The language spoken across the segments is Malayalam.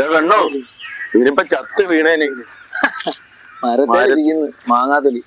കണ്ണോ ഇതിനിപ്പോ ചത്ത് വീണേന്. മരത്തിലിരിക്കുന്നു മാങ്ങാത്തൊലി.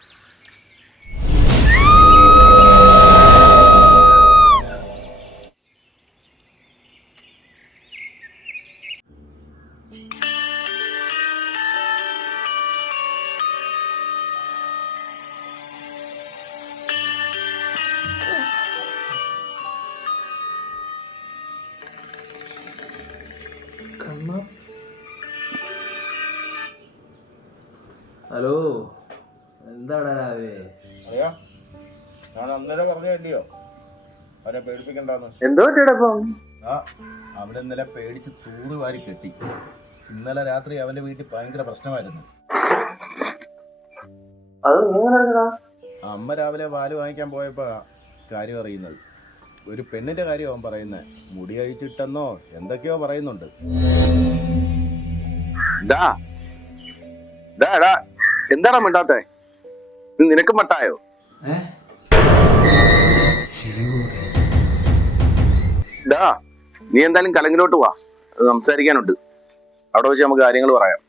ഹലോ എന്താടാ രാവിലെ? അറിയാ. ഞാൻ അന്നേരം പറഞ്ഞില്ലയോ അവനെ പേടിപ്പിക്കണ്ടെന്ന്. എന്തോ ആ അവിടെ ഇന്നലെ പേടിച്ച് തൂറ് വാരി കെട്ടി. ഇന്നലെ രാത്രി അവന്റെ വീട്ടിൽ ഭയങ്കര പ്രശ്നമായിരുന്നു. അത് അമ്മ രാവിലെ പാൽ വാങ്ങിക്കാൻ പോയപ്പോ കാര്യം അറിയുന്നത്. ഒരു പെണ്ണിന്റെ കാര്യം അവൻ പറയുന്നത് മുടി അഴിച്ചിട്ടെന്നോ എന്തൊക്കെയോ പറയുന്നുണ്ട്. ഡാ ഡാ ഡാ എന്താടാ മിണ്ടാത്തെ? നിനക്ക് മട്ടായോ? ഡാ നീ എന്തായാലും കലങ്കിലോട്ട് വാ. സംസാരിക്കാനുണ്ട്. അവിടെ വെച്ച് നമുക്ക് കാര്യങ്ങൾ പറയാം.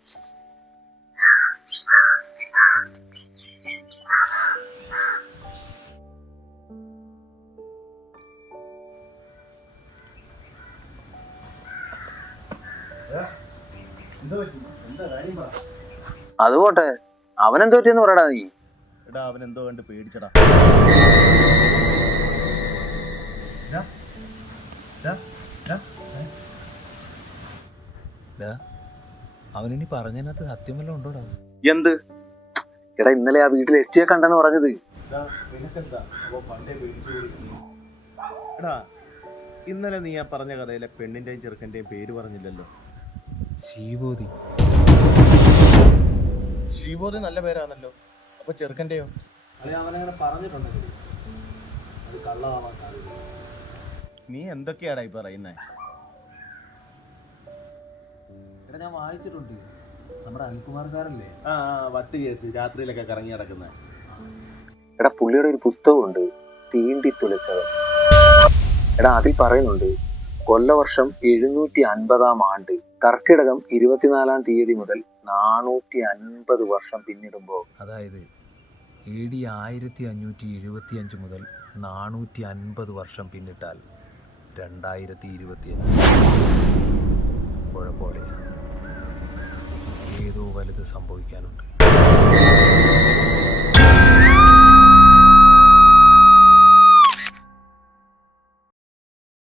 അത് പോട്ടെ. അവനെന്തോ പറ്റിയെന്ന് പറയടാ നീ. എടാ അവൻ എന്തോ കണ്ട് പേടിച്ചടാ. അവനിനി പറഞ്ഞതിനകത്ത് സത്യം വല്ലതും ഉണ്ടോടാ? എന്ത്? എടാ ഇന്നലെ ആ വീട്ടിൽ എത്തിയെ കണ്ടെന്ന് പറഞ്ഞത്. എടാ ഇന്നലെ നീ ആ പറഞ്ഞ കഥയിലെ പെണ്ണിന്റെയും ചെറുക്കന്റെയും പേര് പറഞ്ഞില്ലല്ലോ. ശീബോധി. ശിവോധി നല്ല പേരാണല്ലോ. അപ്പൊ ചെറുക്കന്റെയോ നീ എന്തൊക്കെയാടാ ഈ പറയുന്നേ? എടാ ഞാൻ വായിച്ചിട്ടുണ്ട്. നമ്മുടെ അനിൽകുമാർ സാറല്ലേ ആ ആ, വട്ട് കേസ്. രാത്രിയിലൊക്കെ കറങ്ങി നടക്കുന്നത് എടാ പുള്ളിയുടെ ഒരു പുസ്തകമുണ്ട്. തീണ്ടി തുലച്ചവൻ. എടാ അതിൽ പറയുന്നുണ്ട് കൊല്ലവർഷം എഴുന്നൂറ്റി അൻപതാം ആണ്ട് കർക്കിടകം ഇരുപത്തിനാലാം തീയതി മുതൽ നാനൂറ്റി അൻപത് വർഷം പിന്നിടുമ്പോൾ അതായത് എ ഡി ആയിരത്തി അഞ്ഞൂറ്റി എഴുപത്തി അഞ്ച് മുതൽ നാനൂറ്റി അൻപത് വർഷം പിന്നിട്ടാൽ രണ്ടായിരത്തി ഇരുപത്തി അഞ്ച് കുഴപ്പമില്ല. ഏതോ വലുത് സംഭവിക്കാനുണ്ട്.